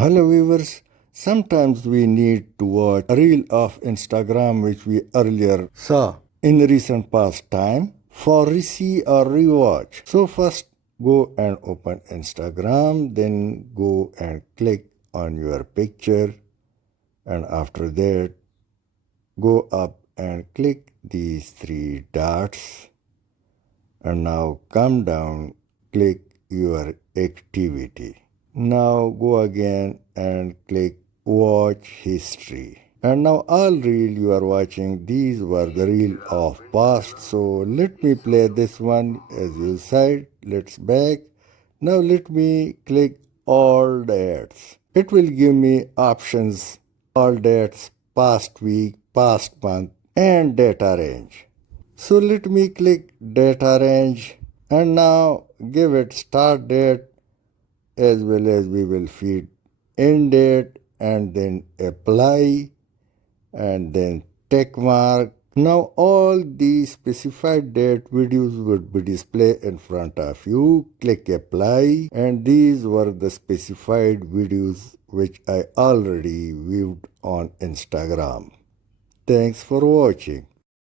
Hello viewers, sometimes we need to watch a reel of Instagram which we earlier saw in recent past time for receive or rewatch. So first go and open Instagram, then go and click on your picture, and after that go up and click these three dots, and now come down, click your activity. Now go again and click watch history. And now all reel you are watching, these were the reel of past. So let me play this one as you said. Let's back. Now let me click all dates. It will give me options, all dates, past week, past month, and data range. So let me click data range and now give it start date, as well as we will feed end date and then apply and then check mark. Now all the specified date videos would be displayed in front of you. Click apply, and these were the specified videos which I already viewed on Instagram. Thanks for watching.